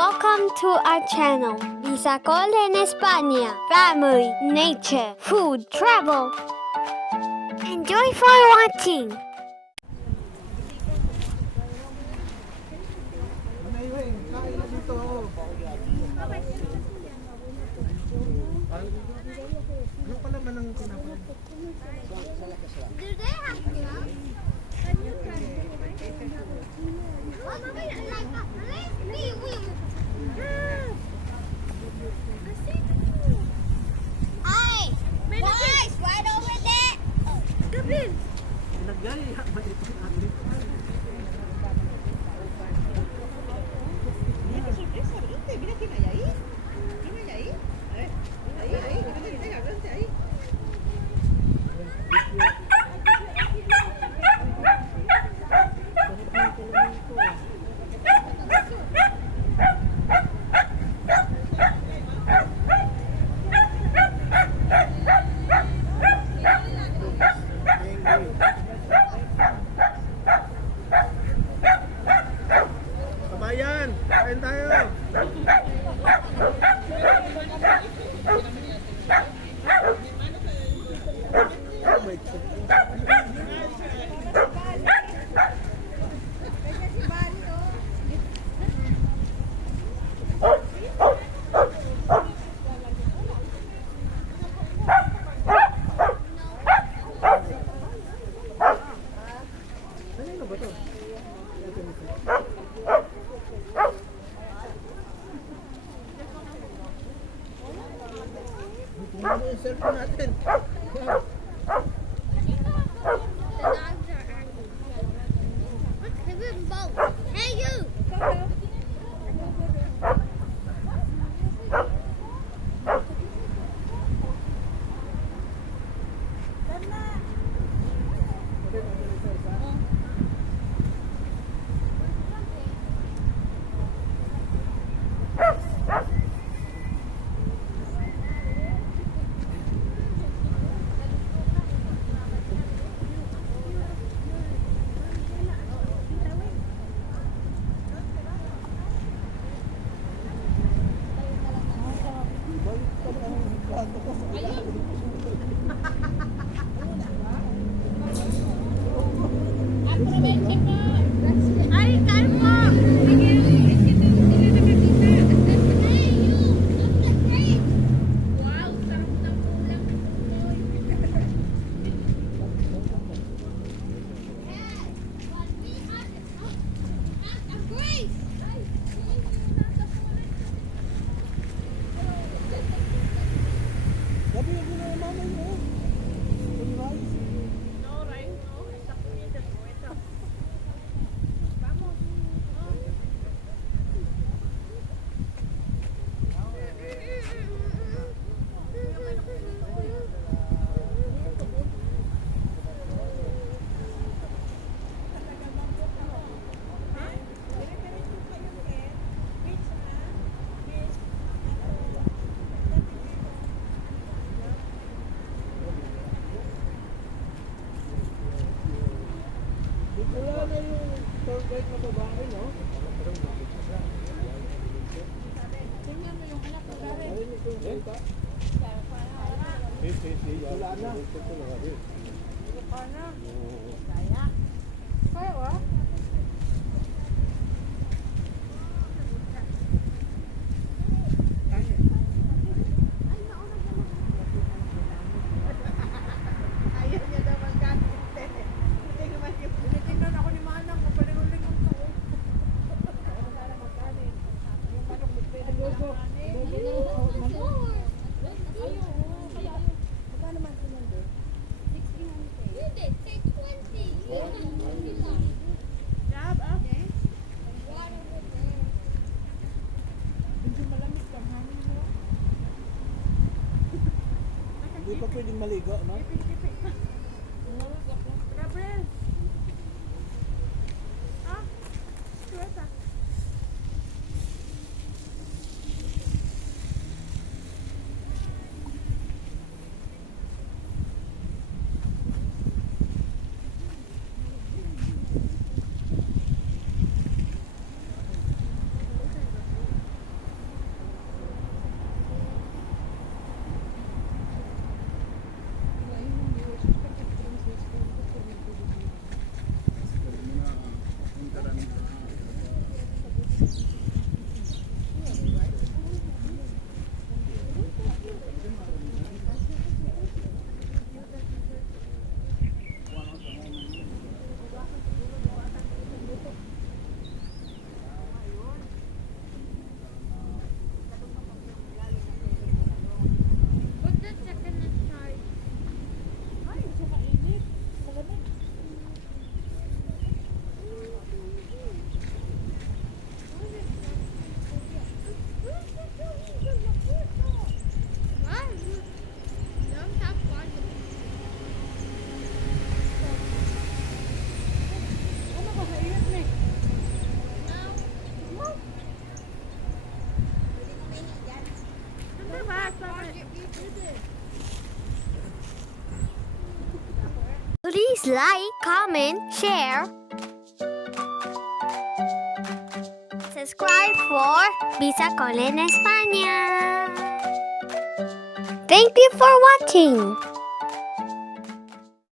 Welcome to our channel, Bisacol en España. Family, nature, food, travel. Enjoy for watching. Ano pala man ang tinapay? Do they have gloves? Ay! Boys! Right over there! Gabriel! Nagyay, maliit ang atin. Kabayan, kain tayo. Ano ba to? Tingnan mo yung cellphone natin. The dogs are angry. Let's give them both. Hey, you! Ay, kalmo! Gabi, yung ginamamay mo. Yung rice. Wala na yung tour guide na babae, no? Tingnan mo yung anak ko, Gary. Ayun yung tour guide ka. Wala na. Ano? Kaya. Kaya ba? Ayaw niya daw magkakit. Tinitingnan ako ni Manang kung palingon-lingon ko. Para magkanin. Yung manok mo pwede mo lang kanin. Magkano man sinundo? 1600. You did say 20. Grab, ah. Water with there. Medyo malamig ka. Hangin mo. Hindi pa pwedeng maligo, no? Gabriel. Ah? Suweta. Please like, comment, share, subscribe for Visa Call en España. Thank you for watching.